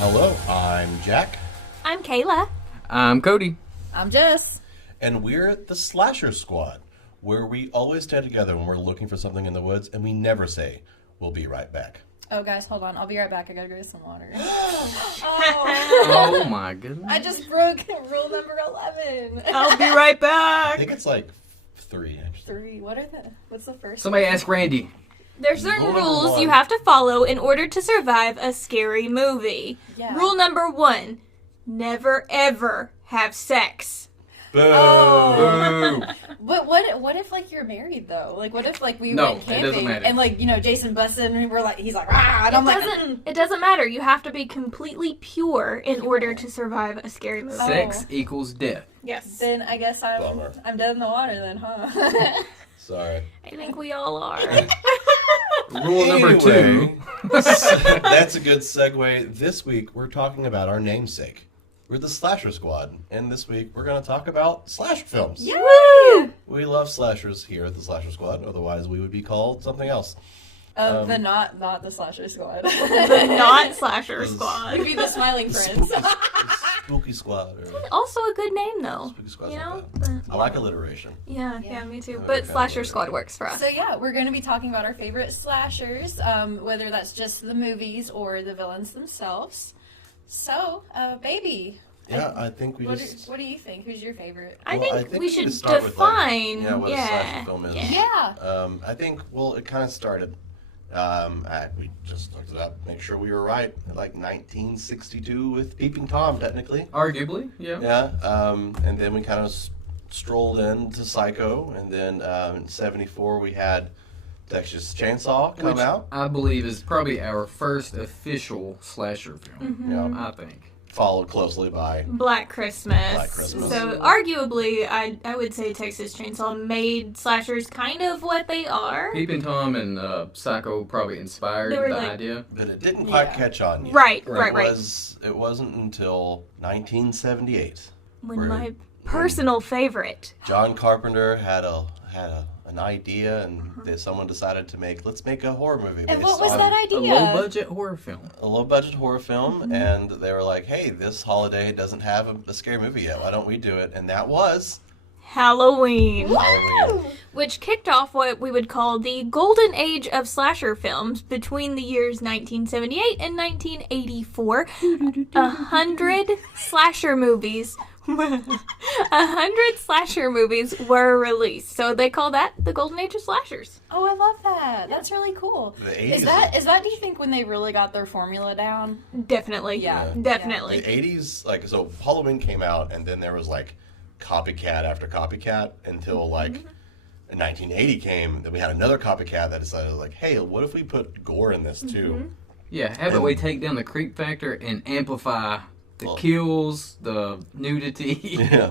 Hello, I'm Jack, I'm Kayla. I'm Cody. I'm Jess. and we're the Slasher Squad, where we always stand together when we're looking for something in the woods, and we never say, we'll be right back. Oh, guys, hold on. I'll be right back. I gotta go get some water. Oh my goodness. I just broke rule number 11. I'll be right I back. think it's like 3, actually. 3. What's the first Somebody one? ask Randy. There's certain Rule number rules one. you have to follow in order to survive a scary movie. Yeah. Rule number 1, never ever have sex. Boo! Boo. But what if, like, you're married, though? Like, what if, like, we No, went it doesn't camping matter. and, like, Jason busts in and he's like, ah, and I'm like, It doesn't matter. You have to be completely pure in order to survive a scary movie. Sex equals death. Yes. then I guess Bummer. I'm dead in the water then, huh? Sorry. I think we all are. Rule number 2. Anyway, that's a good segue. This week, we're talking about our namesake. We're the Slasher Squad, and this week, we're going to talk about slasher films. Woo! We love slashers here at the Slasher Squad, otherwise we would be called something else. The not the slasher squad. The not slasher squad. We'd be the smiling friends. Spooky Squad. Or Also a good name, though. Spooky Squad's You know? not bad. I like alliteration. Yeah, me too. Yeah, But okay. slasher squad works for us. So yeah, we're going to be talking about our favorite slashers, whether that's just the movies or the villains themselves. So, baby. Yeah, I think we What just... do you think? Who's your favorite? I Well, think we should need to start with, like, define. what a slasher film is. Yeah. I think, well, it kind of started. We just looked it up, make sure we were right. Like 1962 with Peeping Tom, technically. Arguably, yeah. Yeah. And then we kind of strolled into Psycho, and then in '74 we had Texas Chainsaw come Which out. I believe is probably our first official slasher film. Yeah. I think. Followed closely by Black Christmas. Black Christmas. So arguably, I would say Texas Chainsaw made slashers kind of what they are. Peeping Tom and Psycho probably inspired They were the like- idea. but it didn't quite Yeah. catch on yet. Right. It wasn't until 1978 When where my personal favorite. John Carpenter had an idea, and someone decided to let's make a horror movie And based what was on that A idea? low-budget horror film. a low-budget horror film, and they were like, hey, this holiday doesn't have a scary movie yet. Why don't we do it? And that was Halloween. Halloween. Which kicked off what we would call the golden age of slasher films between the years 1978 and 1984. 100 slasher movies. 100 slasher movies were released. So they call that the golden age of slashers. Oh, I love that. That's really cool. The 80s. Is that do you think when they really got their formula down? Definitely. Yeah. Definitely. The 80s, so Halloween came out, and then there was, copycat after copycat until, 1980 came. Then we had another copycat that decided, hey, what if we put gore in this, too? Yeah, how about we take down the creep factor and amplify the Well- kills, the nudity. Yeah.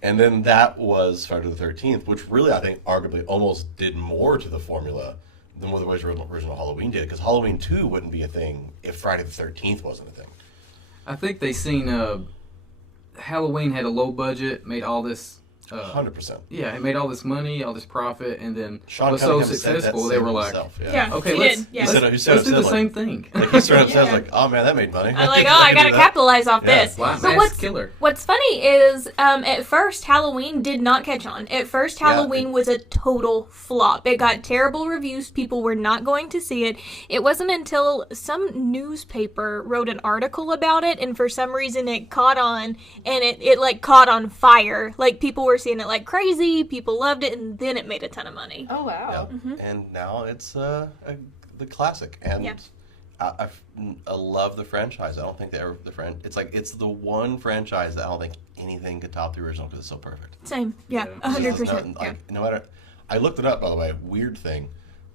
And then that was Friday the 13th, which really, I think, arguably almost did more to the formula than what the original Halloween did, because Halloween 2 wouldn't be a thing if Friday the 13th wasn't a thing. I think they seen Halloween had a low budget, made all this. 100%. Yeah, it made all this money, all this profit, and then Sean was so Cunningham said that successful they same were like, himself, Yeah. okay, he let's, did, yeah. let's, He said- he said- let's do the said, same thing. He straight up Yeah. says, oh man, that made money. I gotta do that. capitalize off Yeah. this. Black But Mask what's Killer. What's funny is, at first, Halloween did not catch on. At first, Halloween was a total flop. It got terrible reviews. People were not going to see it. It wasn't until some newspaper wrote an article about it, and for some reason it caught on, and it caught on fire. People were seeing it like crazy. People loved it, and then it made a ton of money. Oh wow. Yeah. And now it's the classic, and Yeah. I love the franchise. I don't think it's the one franchise that I don't think anything could top the original because it's so perfect. Same. Yeah, Yeah. 100%. Yeah. No matter, I looked it up, by the way. Weird thing,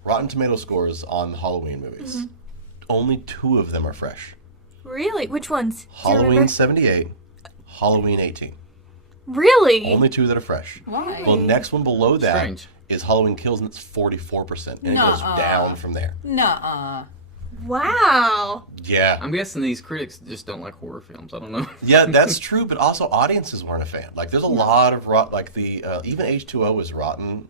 Rotten Tomato scores on Halloween movies. Only 2 of them are fresh. Really? Which ones? Do you Halloween remember? 78, Halloween 18. Really? Only 2 that are fresh. Why? Well, next one below that Strange. is Halloween Kills, and it's 44%, and it goes Nuh-uh. down from there. Nuh-uh. Wow. Yeah. I'm guessing these critics just don't like horror films. I don't know. Yeah, that's true, but also audiences weren't a fan. There's a lot of even H2O is rotten,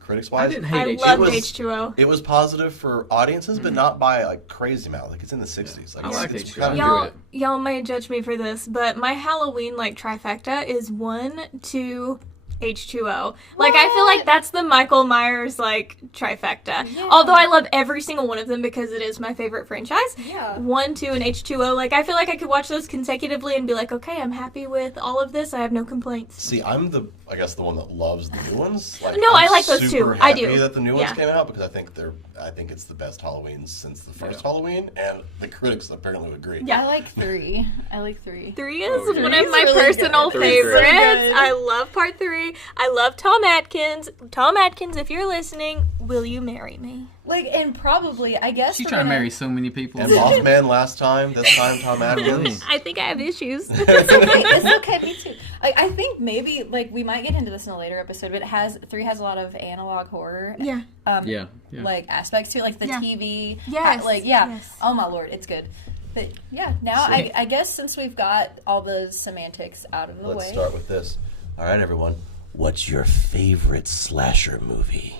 critics I wise. didn't I hate H2O. loved was- H2O. It was positive for audiences, but not by like crazy amount. Like it's in the 60s. Like I it's, like it's H2O. kind of Y'all- good. Y'all may judge me for this, but my Halloween like trifecta is 1, 2, H2O. Like I feel like that's the Michael Myers like trifecta. Yeah. Although I love every single one of them because it is my favorite franchise. Yeah. 1, 2, and H2O. Like I feel like I could watch those consecutively and be like, okay, I'm happy with all of this. I have no complaints. See, I'm the the one that loves the new ones. Like, No, I'm I like those super too. I happy do. that the new ones Yeah. came out because I think it's the best Halloween since the first Halloween, and the critics apparently would agree. Yeah, I like 3. I like 3. 3 is Oh, yeah. one Three's of my really personal good. Three's great. favorites. Good. I love part 3. I love Tom Atkins. Tom Atkins, if you're listening, will you marry me? Like, and probably, I guess She's we're trying to gonna- marry so many people. And Mothman last time, this time Tom Atkins. I think I have issues. It's okay, me too. I think maybe, like, we might get into this in a later episode, but 3 has a lot of analog horror. Yeah. Yeah. Like, aspects to it, like the Yeah. TV. Yes, Yeah. yes. Oh, my Lord, it's good. But, yeah, now, So- I guess since we've got all the semantics out of the Let's way. start with this. All right, everyone. What's your favorite slasher movie?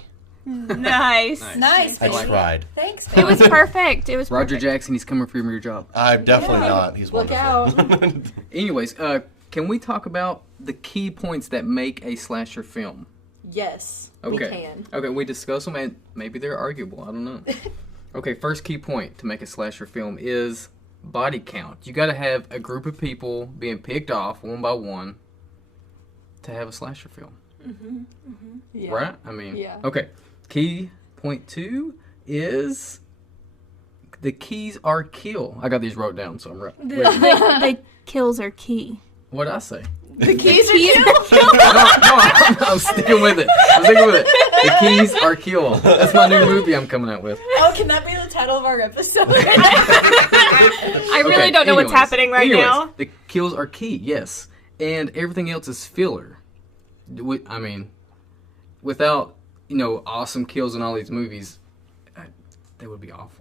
Nice. Nice. I baby. tried. Thanks, It baby. was perfect. It was Roger perfect. Jackson, he's coming for your job. I'm definitely not. He's Look wonderful. Anyways, can we talk about the key points that make a slasher film? Yes, Okay. we can. Okay, we discuss them and maybe they're arguable. I don't know. Okay, first key point to make a slasher film is body count. You got to have a group of people being picked off one by one to have a slasher film. Yeah. Right? I mean, Yeah. okay. Key point 2 is the keys are kill. I got these wrote down, so I'm right. The kills are key. What'd I say? The keys are No, I'm sticking with it. The keys are kill. That's my new movie I'm coming out with. Oh, can that be the title of our episode? I really Okay, don't know what's anyways, happening right now. The kills are key, yes. And everything else is filler. I mean, without, awesome kills in all these movies, they would be awful.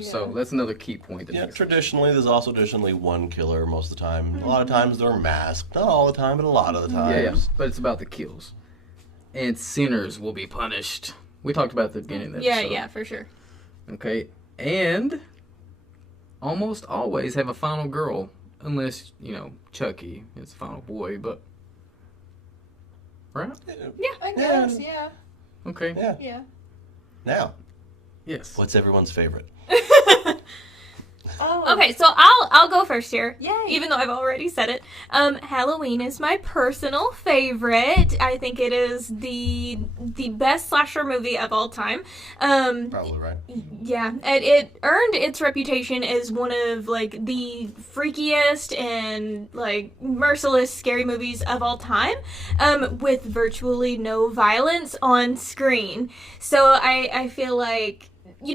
So that's another key point. That Yeah, makes it. traditionally, there's also traditionally one killer most of the time. A lot of times they're masked. Not all the time, but a lot of the times. Yeah, but it's about the kills. And sinners will be punished. We talked about it at the beginning of the Yeah, episode. yeah, for sure. Okay, and almost always have a final girl, unless, Chucky is the final boy, but... Right? I guess, yeah. Okay. Yeah. Yeah. Now, Yes. what's everyone's favorite? Oh. Okay, so I'll go first here. Yay. Even though I've already said it. Halloween is my personal favorite. I think it is the best slasher movie of all time. Probably right. Yeah, it earned its reputation as one of like the freakiest and like merciless scary movies of all time, with virtually no violence on screen. So I feel like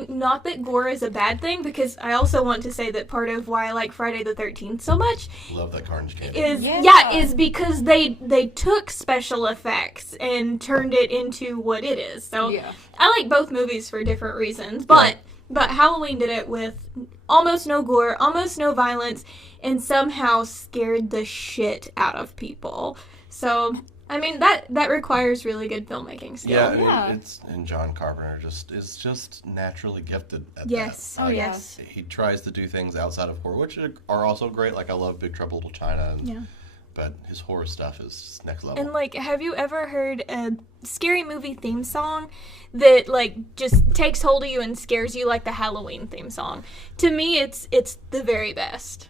not that gore is a bad thing, because I also want to say that part of why I like Friday the 13th so much Love that Carnage candy. is because they took special effects and turned it into what it is. So Yeah. I like both movies for different reasons, but Halloween did it with almost no gore, almost no violence, and somehow scared the shit out of people. So I mean that requires really good filmmaking skill. Yeah, I mean, Yeah. and John Carpenter is just naturally gifted at Yes. that. Oh, yes. He tries to do things outside of horror, which are also great. Like I love Big Trouble in Little China, but his horror stuff is just next level. And like, have you ever heard a scary movie theme song that like just takes hold of you and scares you, like the Halloween theme song? To me, it's the very best.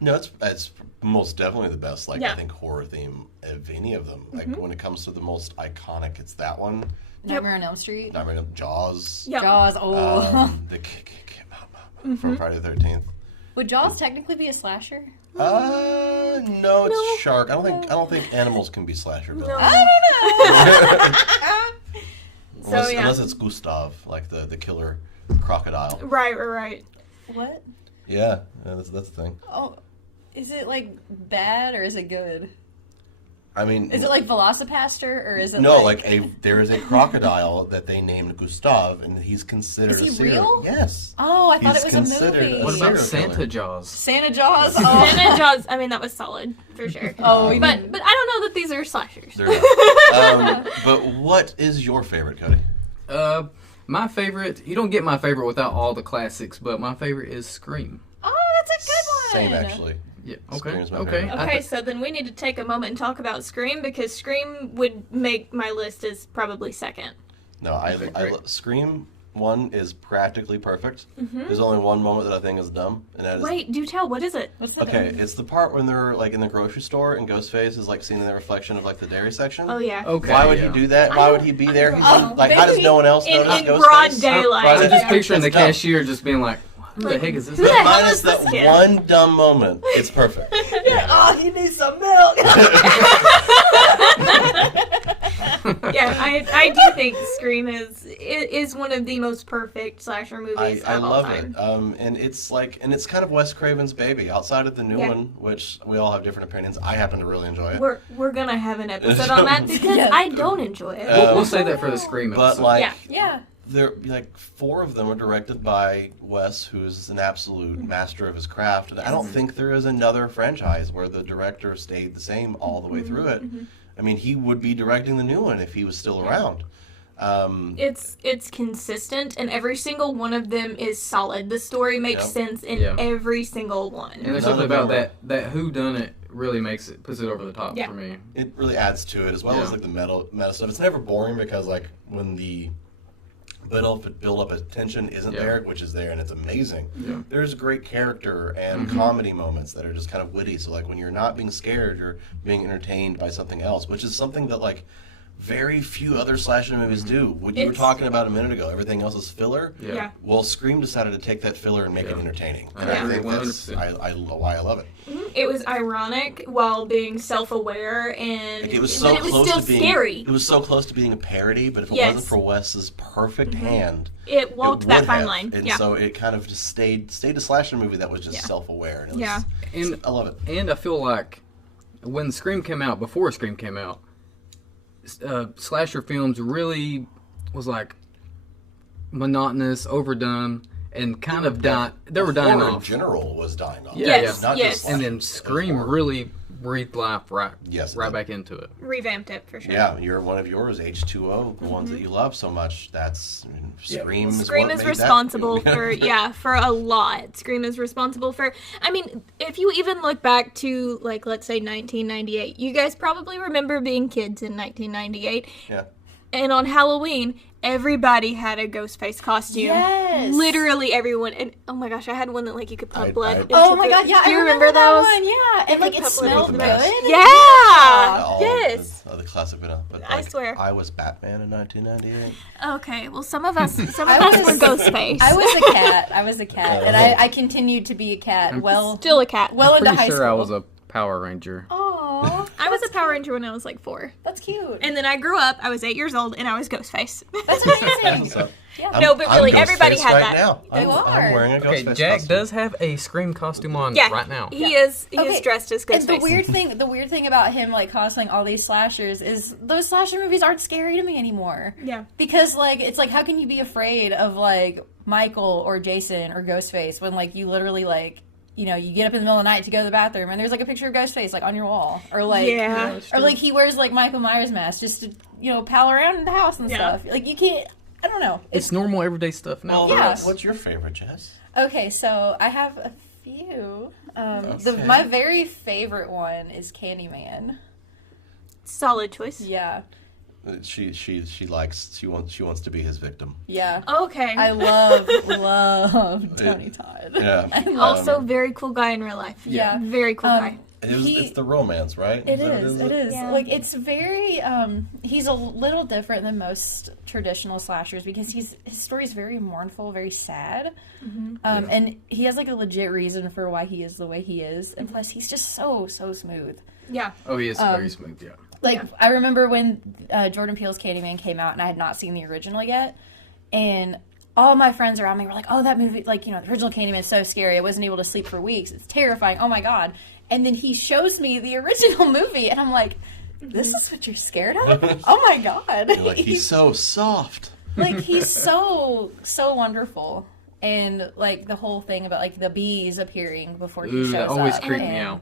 No, it's most definitely the best. Like Yeah. I think horror theme of any of them. Like when it comes to the most iconic, it's that one. Nightmare on Elm Street. Not right, Jaws. Yep. Jaws. Oh. The from Friday the 13th. Would Jaws technically be a slasher? No, it's shark. I don't think animals can be slasher villains. So, yeah. Unless it's Gustav, like the killer crocodile. Right. What? Yeah, that's the thing. Oh, is it like bad or is it good? I mean, Is it like Velocipaster, or is it no, there is a crocodile that they named Gustav, and he's considered Is he a serial. real? Yes. Oh, I thought He's it was a considered movie. a What about serial Santa killer. Jaws? Santa Jaws? Oh. Santa Jaws. I mean, that was solid for sure. Oh, but I don't know that these are slashers. They're not. But what is your favorite, Cody? My favorite, you don't get my favorite without all the classics, but my favorite is Scream. Oh, that's a good one. Same, actually. Yeah, okay. Scream's my Okay. favorite. Okay, so then we need to take a moment and talk about Scream, because Scream would make my list as probably second. No, Great. Scream 1 is practically perfect. There's only one moment that I think is dumb, and that is... Wait, do tell, what is it? What's that? Okay, it's the part when they're, like, in the grocery store, and Ghostface is, like, seeing the reflection of, like, the dairy section. Oh, yeah. Okay. Why would yeah. he do that? Why would he be there? He's know. like, how does no one else In notice Ghostface? broad daylight. I'm just Yeah. picturing the That's dumb. cashier just being like, who the heck is this? who the hell Minus is this that kid? one dumb moment, it's perfect. Oh, he needs some milk. Yeah, I do think Scream is one of the most perfect slasher movies I of all love time. it. And it's kind of Wes Craven's baby. Outside of the new Yeah. one, which we all have different opinions, I happen to really enjoy it. We're gonna have an episode on that because Yes. I don't enjoy it. We'll say that for the Scream But episode. like, Yeah. Yeah. there like 4 of them are directed by Wes, who's an absolute Mm-hmm. master of his craft. And I don't think there is another franchise where the director stayed the same all the way Mm-hmm. through it. I mean, he would be directing the new one if he was still around. It's consistent, and every single one of them is solid. The story makes Yep. sense in Yeah. every single one. And there's None something of them about that who done it really puts it over the top Yeah. for me. It really adds to it, as well Yeah. as like the meta stuff. It's never boring because like when the build up of tension isn't Yeah. there, which is there and it's amazing. Yeah. There's great character and comedy moments that are just kind of witty. So like when you're not being scared, you're being entertained by something else, which is something that like very few other slasher movies do. What you were It's- talking about a minute ago, everything else is filler. Yeah. Well, Scream decided to take that filler and make it Yeah. entertaining. I And I agree think that's 100%. why I love it. It was ironic while being self-aware, and Like, it was so but it was close still to being scary. It was so close to being a parody, but if it Yes. wasn't for Wes's perfect hand, It walked it that would fine have. line. And Yeah. so it kind of just stayed a slasher movie that was just Yeah. self-aware. And it Yeah. was, And I love it. And I feel like when Scream came out, before Scream came out, slasher films really was like monotonous, overdone, and kind of dying. They were dying Horror off. in general was dying off. Yeah, Yes, Not yes. just And slasher. then Scream really breathed life Yes, it right did. back into it. Revamped it for sure. Yeah, you're one of yours, H2O, the ones that Mm-hmm. you love so much. That's Scream. Scream what is made responsible that. for for a lot. Scream is responsible for, I mean, if you even look back to like let's say 1998, you guys probably remember being kids in 1998, Yeah. and on Halloween everybody had a Ghostface costume. Yes. Literally everyone. And oh my gosh, I had one that like you could pump blood. into Oh my the- god, yeah, Do you I remember that those? one. Yeah, and like it put blood smelled into good. the mask. Yeah. All Yes. The classic vanilla. But I like, swear. I was Batman in 1998. Okay, well some of us I were was- Ghostface. I was a cat, and I continued to be a cat. Well, Still a cat. well into Pretty high sure school. I was a Power Ranger. Aw, I was a Power Ranger when I was like 4. that's cute. And then I grew up, I was 8 years old, and I was Ghostface. That's amazing. So, Yeah. No, but really, I'm everybody Ghostface had right that. Now. I'm, You I'm are. wearing a Okay, Ghostface Jack costume. does have a Scream costume on Yeah. right now. He is Okay, dressed as Ghostface. And the weird thing about him like cosplaying all these slashers is those slasher movies aren't scary to me anymore. Yeah. Because like it's like how can you be afraid of like Michael or Jason or Ghostface when like you literally like you know you get up in the middle of the night to go to the bathroom and there's like a picture of Ghostface like on your wall or like Yeah. or like he wears like Michael Myers mask just to you know pal around the house and Yeah. stuff. Like you can't. I don't know. It's normal everyday stuff now. Well, Yeah. what's your favorite, Jess? Okay, so I have a few. Okay. My very favorite one is Candyman. Solid choice. Yeah, She wants to be his victim. yeah. Okay. I love Tony Todd. Yeah. I love Also, very cool guy in real life. Yeah. Very cool guy. It's the romance, right? It that is. It is. Yeah. Like it's very. He's a little different than most traditional slashers because his story is very mournful, very sad, and he has like a legit reason for why he is the way he is, and plus he's just so smooth. Yeah. Oh, he is very smooth, yeah. Like I remember when Jordan Peele's Candyman came out, and I had not seen the original yet, and all my friends around me were like, "Oh, that movie! Like the original Candyman's so scary. I wasn't able to sleep for weeks. It's terrifying. Oh my god!" And then he shows me the original movie, and I'm like, this is what you're scared of? Oh my god. You're like, he's so soft. Like, he's so wonderful. And, like, the whole thing about, like, the bees appearing before he shows that always up. creeped me out.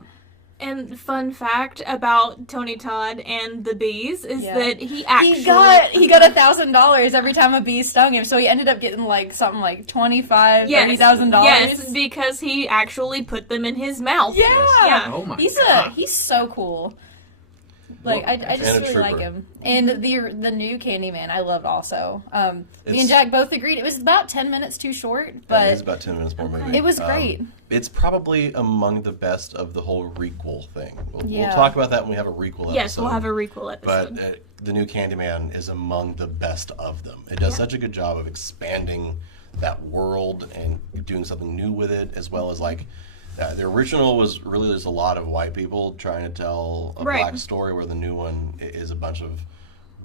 And fun fact about Tony Todd and the bees is Yeah. that he actually He got $1,000 every time a bee stung him, so he ended up getting like something like $25,000, $30,000. Yes, because he actually put them in his mouth. Yeah. Yeah. Oh my He's god. he's so cool. Like, I And just a really trooper. like him. And the new Candyman I loved also. Me and It's- Jack both agreed it was about 10 minutes too short, It but is about 10 minutes more movie. it was great. It's probably among the best of the whole requel thing. We'll Yeah. talk about that when we have a requel episode. Yes, we'll have a requel episode. But the new Candyman is among the best of them. It does such a good job of expanding that world and doing something new with it, as well as like the original was really just a lot of white people trying to tell a Right. black story, where the new one is a bunch of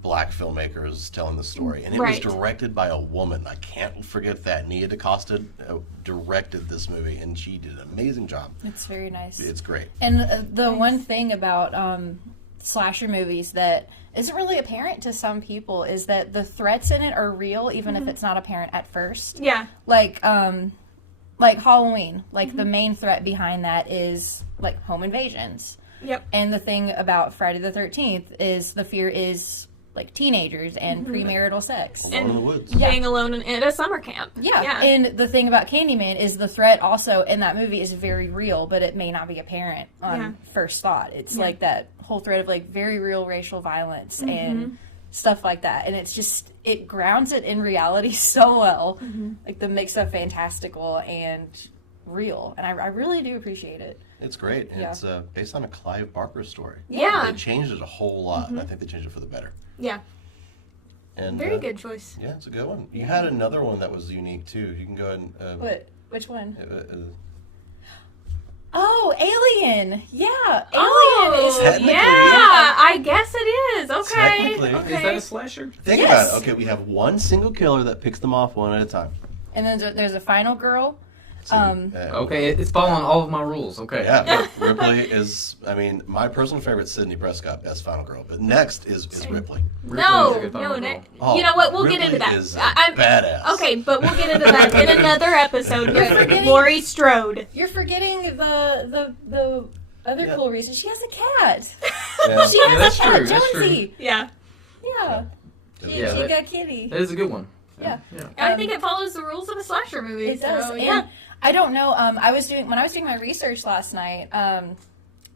black filmmakers telling the story. And it Right. was directed by a woman. I can't forget that. Nia DaCosta directed this movie, and she did an amazing job. It's very nice. It's great. And the one thing about slasher movies that isn't really apparent to some people is that the threats in it are real, even if it's not apparent at first. yeah. Like Halloween, like the main threat behind that is like home invasions. Yep. And the thing about Friday the 13th is the fear is like teenagers and premarital sex. Alone in the Woods. Being alone at a summer camp. Yeah. And the thing about Candyman is the threat also in that movie is very real, but it may not be apparent on first thought. It's like that whole threat of like very real racial violence and stuff like that. And it's just, it grounds it in reality so well. Like the mix of fantastical and real. And I really do appreciate it. It's great. And Yeah. it's based on a Clive Barker story. Yeah. They changed it a whole lot, and I think they changed it for the better. Yeah. And Very good choice. Yeah, it's a good one. You had another one that was unique too. You can go ahead and. What? Which one? Uh, Oh, Alien! Yeah, Alien Oh, is Technically, yeah, yeah. I guess it is. Okay. Technically. Okay. Is that a slasher? think Yes. about it. Okay, we have one single killer that picks them off one at a time. And then there's a final girl. So, Okay, it's following all of my rules. Okay. Yeah, Ripley is. I mean, my personal favorite, Sydney Prescott, best final girl. But next is Ripley. No, Ripley's a good no, final no. girl. Oh, You know what? We'll Ripley get into that. is I'm badass. Okay, but we'll get into that in another episode with forgetting- Laurie Strode. You're forgetting the other Yeah. cool reason. She has a cat. Yeah. She has Yeah, that's a cat, true, that's true. Jonesy. Yeah. Yeah. Yeah, She that- got Kitty. That is a good one. Yeah. And I think it follows the rules of a slasher movie. It does. So, And yeah. I don't know. When I was doing my research last night,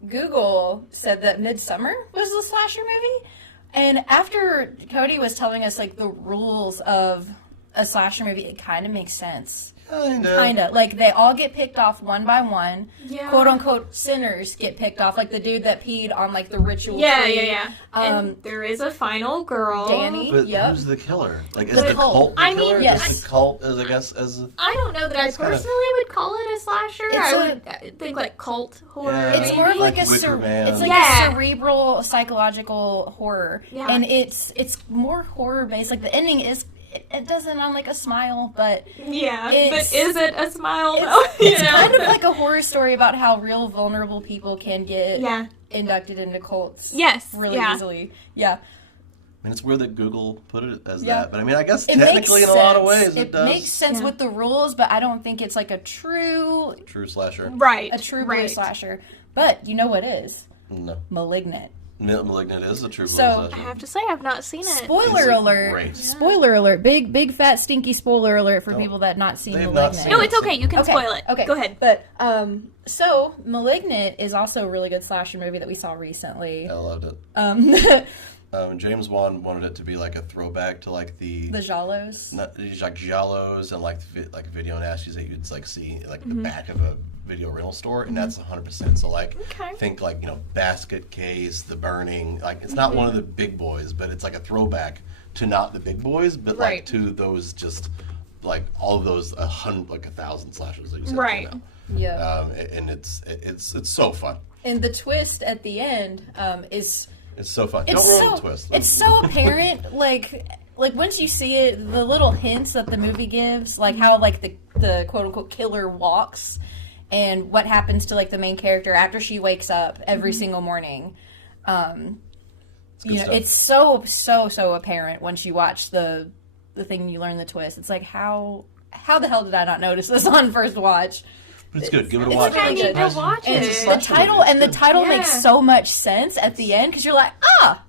Google said that Midsummer was the slasher movie, and after Cody was telling us like the rules of a slasher movie, it kind of makes sense. Kinda. Like, they all get picked off one by one. Yeah. Quote unquote sinners get picked off. Like the dude that peed on like the ritual Yeah, tree. yeah, yeah. And there is a final girl. Danny. But Yep. who's the killer? Like, is The the cult. cult the I mean, killer? yes. Is the cult, as I guess, as I don't know that I It's kinda- personally would call it a slasher. It's I a- would think like cult horror. Yeah. It's maybe. more of like, Like a Wicker Man. it's like Yeah. a cerebral psychological horror, Yeah. and it's more horror based. Like the ending is it doesn't on like a smile, but Yeah, It's- but is it a smile though? it's You know? kind of like a horror story about how real vulnerable people can get Yeah. inducted into cults. Yes. really yeah. easily. Yeah, and it's weird that Google put it as Yeah. that. But I mean, I guess it technically, in makes a lot of sense. ways, it It does. makes sense Yeah. with the rules, but I don't think it's like a true Slasher. Right. blue right. slasher. But you know what is No, Malignant. Malignant is a true So- slasher. I have to say I've not seen it. Spoiler It's alert! great. Spoiler alert! Big fat stinky spoiler alert for Oh. people that not seen They've not Malignant. seen No, it's okay. You can Okay, spoil it. Okay, Go ahead. But Malignant is also a really good slasher movie that we saw recently. I loved it. James Wan wanted it to be like a throwback to like the Giallos. not, like giallos and like video nasties that you'd like see like the back of a video rental store, and that's 100%. So like Okay. think like Basket Case, The Burning. Like it's not one of the big boys, but it's like a throwback to not the big boys, but Right. like to those just like all of those 1,000 slashers that you said Right. came out. Yeah. And it's so fun. And the twist at the end is It's so fun. it's Don't ruin so the twist. it's so apparent. like once you see it, the little hints that the movie gives, like how like the quote unquote killer walks, and what happens to like the main character after she wakes up every single morning. good you know, stuff. it's so apparent once you watch the thing and you learn the twist. It's like, how the hell did I not notice this on first watch? But it's good. Give it a it's watch. really good. Go watch And it. the title Yeah. makes so much sense at the end because you're like,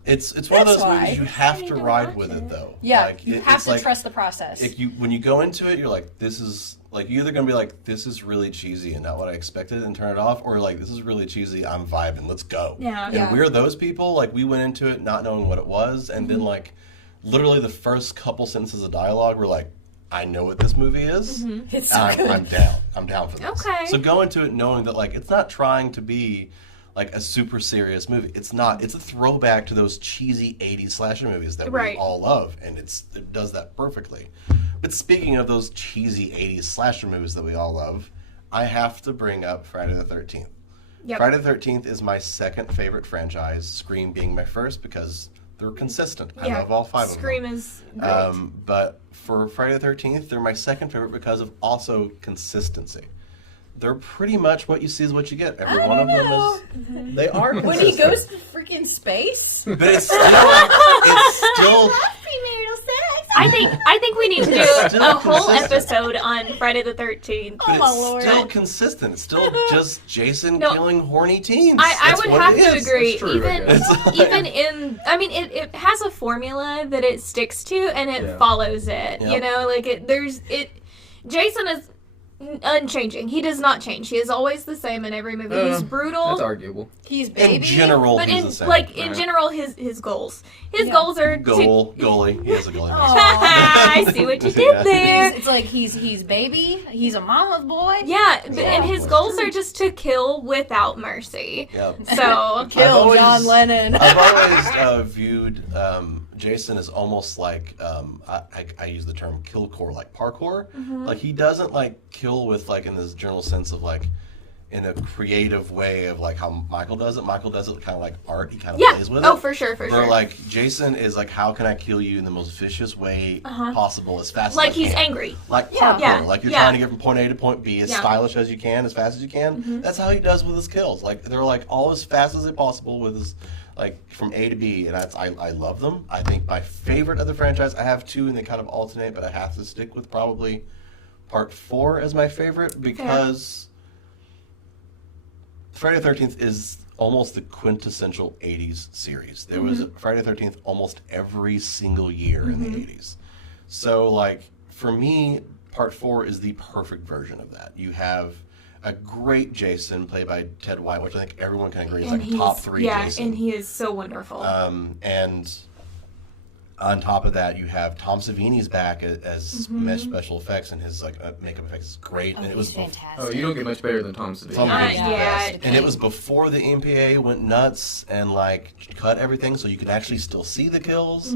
It's one of That's those why. movies you have need to to ride watch with it though. yeah, Like, you it- have it's to like, trust the process. when you go into it, you're like, this is like you're either gonna be like, this is really cheesy and not what I expected, and turn it off, or like, this is really cheesy, I'm vibing, let's go. Yeah. And Yeah. we're those people. Like, we went into it not knowing what it was, and then like, literally the first couple sentences of dialogue, we're like, I know what this movie is. It's so good. I'm down. I'm down for this. Okay. So go into it knowing that like it's not trying to be like a super serious movie. It's not. It's a throwback to those cheesy 80s slasher movies that Right. we all love, and it does that perfectly. But speaking of those cheesy 80s slasher movies that we all love, I have to bring up Friday the 13th. Yep. Friday the 13th is my second favorite franchise, Scream being my first because they're consistent. I love all five Scream of them. is great. But for Friday the 13th, they're my second favorite because of also consistency. They're pretty much what you see is what you get. Every one of them is. They are when consistent. he goes to freaking space. But it's still. Premarital sex. I think we need to do Still a whole consistent. episode on Friday the 13th. But my it's Lord. still consistent. It's still just Jason No. killing horny teens. I That's would what have it to is. agree. That's true, I guess. Even in, I mean, it has a formula that it sticks to and it Yeah. follows it. You Yep. know, like Jason is unchanging. He does not change. He is always the same in every movie. He's brutal. That's arguable. He's baby. In general, But he's in the same. in Right. general, his goals. His Yeah. goals are to. Goalie. He has a goalie. I see what you did Yeah. there. It's like he's baby. He's a mama's boy. Yeah, and Yeah. his goals are just to kill without mercy. Yep. So Kill always- John Lennon. I've always viewed Jason as almost like I use the term killcore, like parkour. Like he doesn't like kill with like in this general sense of like in a creative way of like how Michael does it. Michael does it kind of like art. He kind of yeah. plays with Oh, it. for sure, for Where sure. like Jason is like, how can I kill you in the most vicious way possible, as fast as I Like he's can. angry. Like Yeah. parkour, Yeah. like you're Yeah. trying to get from point A to point B as Yeah. stylish as you can, as fast as you can. That's how he does with his kills. Like they're like all as fast as possible with his like from A to B, and I love them. I think my favorite of the franchise, I have two, and they kind of alternate, but I have to stick with probably Part 4 as my favorite because Friday the 13th is almost the quintessential 80s series. There was a Friday the 13th almost every single year in the 80s. So, like, for me, Part 4 is the perfect version of that. You have a great Jason played by Ted White, which I think everyone can agree is like a top 3 yeah, Jason. and he is so wonderful. And on top of that, you have Tom Savini's back as mesh special effects, and his like makeup effects is great. and it was He's fantastic. Oh, you don't get much better than Tom Savini. Tom Savini's the yeah. best. And it was before the MPA went nuts and like cut everything, so you could actually still see the kills.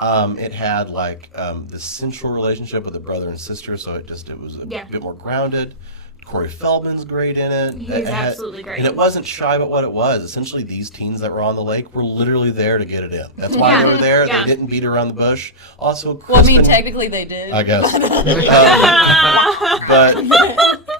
It had like this central relationship with a brother and sister, so it was a Yeah. bit more grounded. Corey Feldman's great in it. He's It had- absolutely great. And it wasn't shy about what it was. Essentially, these teens that were on the lake were literally there to get it in. That's why Yeah. they were there. Yeah. They didn't beat around the bush. Also, Well, I mean, Crispin- technically they did. I guess. But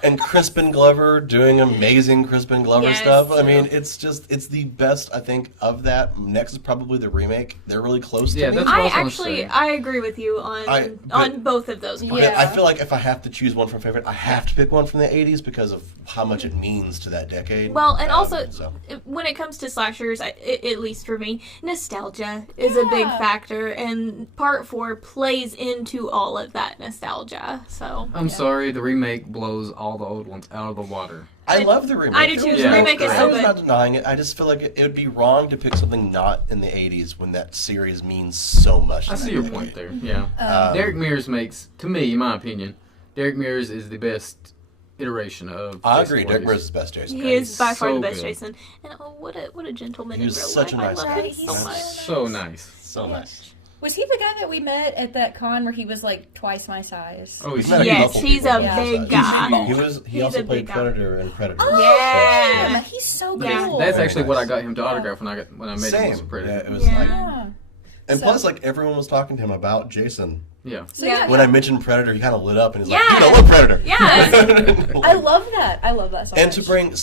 and Crispin Glover doing amazing Crispin Glover Yes. stuff. I mean, it's the best I think of that. Next is probably the remake. They're really close to Yeah, me. that's what I was gonna actually say. I agree with you on both of those points. Yeah. I feel like if I have to choose one from favorite, I have to pick one from the 80s because of how much it means to that decade. Well, and also so. when it comes to slashers, at least for me, nostalgia is a big Yeah. factor, and Part 4 plays into all of that nostalgia. So I'm sorry, the remake blows all the old ones out of the water. I love the remake. I do too. It was The great. remake is I so was good. not denying it. I just feel like it would be wrong to pick something not in the 80s when that series means so much. I to see that your decade. point there. Yeah. Um, Derek Mears makes, to me, in my opinion, Derek Mears is the best iteration of. I Jason agree. Derek Voorhees. Mears is the best Jason. he is by far so the best good. Jason, and what a gentleman He in was real such life. a nice I love guy. him so He's much. So nice. So nice. Was he the guy that we met at that con where he was like twice my size? Oh, He's he's met a Yes, couple he's people a that big size. guy. He He's also a played big guy. Predator and Predator. Yeah. He's so cool. Yeah. That's Very actually what I nice. got him to autograph when I met him Same. was a Predator. Yeah, it was Yeah. like, Yeah. and So- plus, like everyone was talking to him about Jason. Yeah. So Yeah. When I mentioned Predator, he kind of lit up and he's like, Yeah. "You know what, Predator?" Yeah. I love that. I love that so And much. to bring,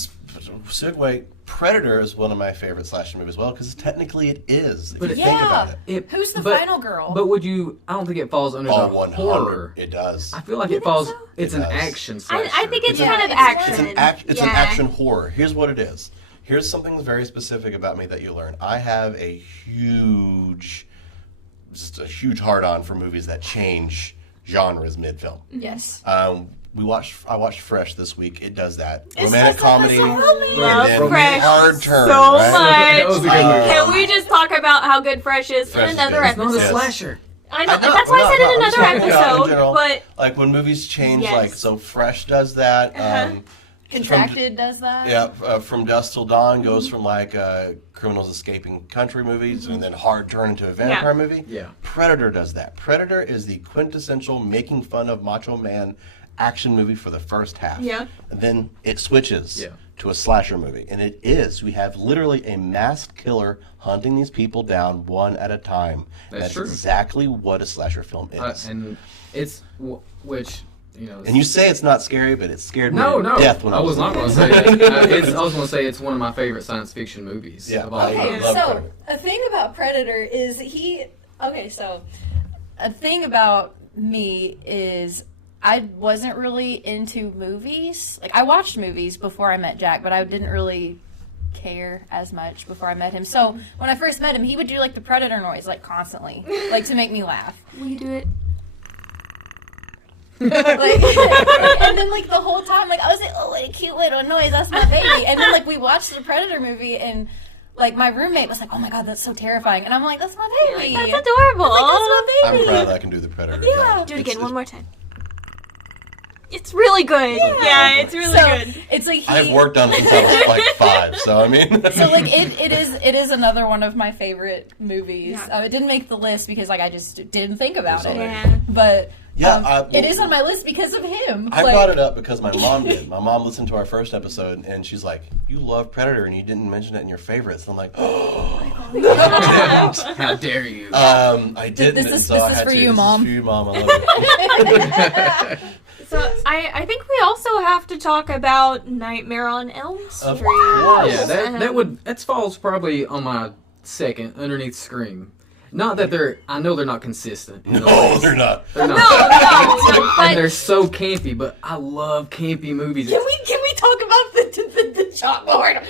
segue, Predator is one of my favorite slasher movies as well, because technically it is, if But you it- think about it. Who's the final girl? But would you? I don't think it falls under Oh, the 100. horror. It does. I feel like You it think falls. so? It's It an does. action slasher. I think it's Yeah, kind of it's action. It's an action horror. Here's what it is. Here's something very specific about me that you learn. I have a huge hard-on for movies that change genres mid-film. Yes. I watched Fresh this week. It does that. It's Romantic so comedy, good. and Love then Fresh hard turn. so right? That was a much. good movie. Can we just talk about how good Fresh is Fresh in is another good. It's not a episode? Yes. slasher. I know. I know, That's why I said I'm in just another talking about in episode. general. But Like when movies change, Yes. like so Fresh does that. Contracted does that. Yeah, From Dusk Till Dawn goes from like criminals escaping country movies and then hard turn into a vampire movie. Yeah. Predator does that. Predator is the quintessential making fun of Macho Man action movie for the first half. Yeah. And then it switches Yeah. to a slasher movie. And it is. We have literally a masked killer hunting these people down one at a time. That's true. Exactly what a slasher film is. And it's which you know. And you say it's not scary, but it scared me No, to no, death when I was not going to say that. I was going to say it's one of my favorite science fiction movies. Yeah. Of all Okay, time. Okay, love so Predator. a thing about Predator is a thing about me is I wasn't really into movies. Like I watched movies before I met Jack, but I didn't really care as much before I met him. So when I first met him, he would do like the Predator noise like constantly, like to make me laugh. will you do it? Like, and then like the whole time, like I was like, oh, what a cute little noise, that's my baby. And then like we watched the Predator movie, and like my roommate was like, oh my god, that's so terrifying. And I'm like, that's my baby. That's adorable. Like, that's my I'm baby. proud that I can do the Predator. Yeah. Do it again one more time. It's really good. Yeah, it's really So good. it's like I've worked on it since I was like 5, so I mean. So like it is another one of my favorite movies. Yeah. It didn't make the list because like I just didn't think about It was it. Yeah. But Yeah, it is on my list because of him. I brought it up because my mom did. My mom listened to our first episode, and she's like, "You love Predator, and you didn't mention it in your favorites." And I'm like, "Oh, How dare you? I didn't." This and is- so this I is had for to. you, This Mom. Is for you, Mom. I love you. So I think we also have to talk about Nightmare on Elm Street. Of course. Yeah, that falls probably on my second underneath Scream. Not that I know they're not consistent. in the No, ways. they're not. They're not. No, but And they're so campy, but I love campy movies. Can we talk about the chalkboard?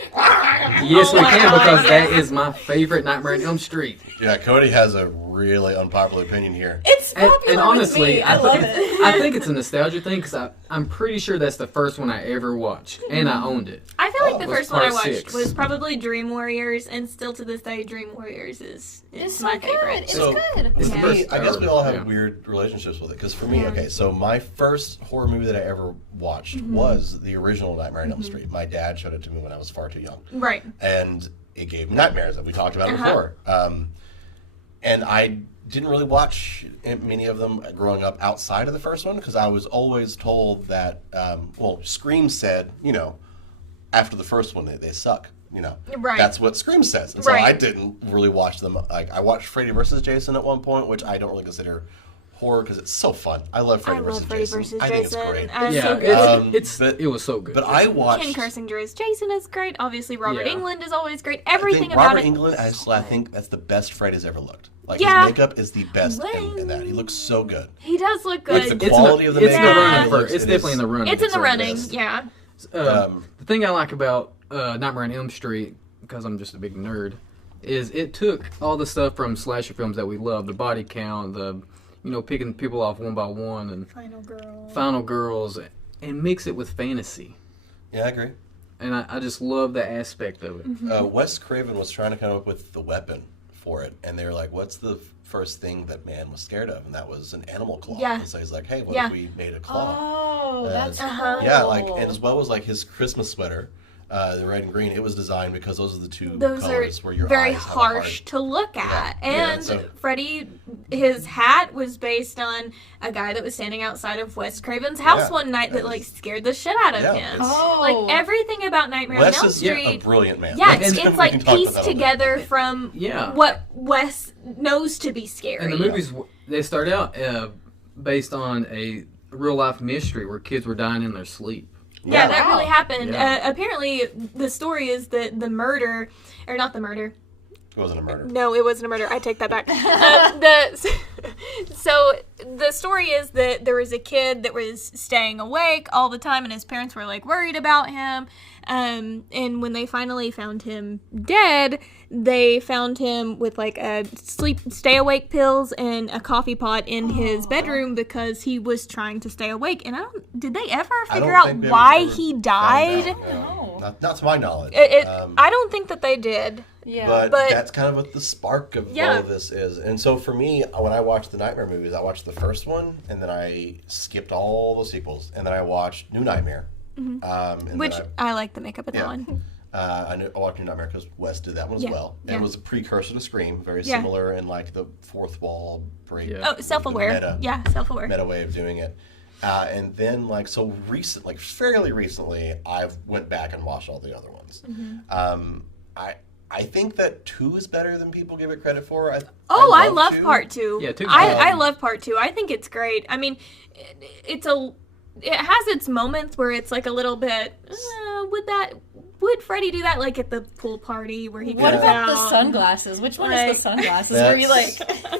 Yes, we Oh my can God, because yes. that is my favorite Nightmare on Elm Street. Yeah, Cody has a really unpopular opinion here. It's And, popular and honestly, with me. I love think, it. I think it's a nostalgia thing because I'm pretty sure that's the first one I ever watched, and I owned it. I feel like the Oh, first one I part watched 6. was probably Dream Warriors, and still to this day, Dream Warriors is It's my so good. favorite. It's So- good. It's For the Yeah. me, first I guess we all have yeah. weird relationships with it. Because for me, Yeah. okay, so my first horror movie that I ever watched was the original Nightmare on Elm Street. My dad showed it to me when I was far too young. Right. And it gave me nightmares that we talked about Uh-huh. before. And I didn't really watch many of them growing up outside of the first one because I was always told that, Scream said, after the first one they suck. Right. That's what Scream says. And so Right. I didn't really watch them. Like I watched Freddy vs. Jason at one point, which I don't really consider horror because it's so fun. I love Freddy I vs. love Freddy Jason. vs. I think it's Jason. great. It's Yeah, so good. it was so good. But I watched. Ken Kersinger as Jason is great. Obviously, Robert Yeah. Englund is always great. I Everything think about Robert it. Englund, I think that's the best Freddy's ever looked. Like Yeah. his makeup is the best in that. He looks so good. He does look Like good. the quality of the it's in the makeup. running for. looks- It's it definitely is- in the running. It's in the for running. best. Yeah. The thing I like about Nightmare on Elm Street, because I'm just a big nerd, is it took all the stuff from slasher films that we love, the body count, the picking people off one by one, and Final Girls, and mix it with fantasy. Yeah, I agree. And I just love that aspect of it. Wes Craven was trying to come up with the weapon for it, and they were like, "What's the first thing that man was scared of?" And that was an animal claw. Yeah. And so he's like, "Hey, what Yeah. if we made a claw?" Oh, that's Uh-huh. cool. Yeah, and as well as his Christmas sweater, the red and green. It was designed because those are the two Those colors are where your very eyes have a harsh hard- to look at. Yeah, yeah, And so- Freddy, his hat was based on a guy that was standing outside of Wes Craven's house Yeah. one night that scared the shit out of Yeah, him. it's- Oh. Like everything about Nightmare Wes on Elm is Street. a brilliant man. Yeah, And- it's we can like talk about pieced that a little together from Yeah. what Wes knows to be scary. And the movies, they start out based on a real life mystery where kids were dying in their sleep. Yeah, that Wow. really happened. Yeah. Apparently, the story is that the murder, or not the murder. It wasn't a murder. No, it wasn't a murder. I take that back. So the story is that there was a kid that was staying awake all the time, and his parents were like worried about him. And when they finally found him dead, they found him with like a stay awake pills and a coffee pot in his bedroom because he was trying to stay awake. And did they ever figure out why he died? No. Not to my knowledge. I don't think that they did. Yeah. But But- that's kind of what the spark of Yeah. all of this is. And so for me, when I watched the Nightmare movies, I watched the first one, and then I skipped all the sequels, and then I watched New Nightmare. And then Which I like the makeup of that Yeah. one. I watched New Nightmare because Wes did that one as Yeah, well. yeah. It was a precursor to Scream, very Yeah. similar in like the fourth wall break. Yeah. Oh, self-aware. Meta. Yeah, self-aware. Meta way of doing it. And then fairly recently, I went back and watched all the other ones. I think that 2 is better than people give it credit for. I love 2. part 2. Yeah, 2's I good. love part 2. I think it's great. I mean, it has its moments where it's like a little bit. Would Freddy do that like at the pool party where he What goes about out? the sunglasses? Which one is Like- the sunglasses? Where you like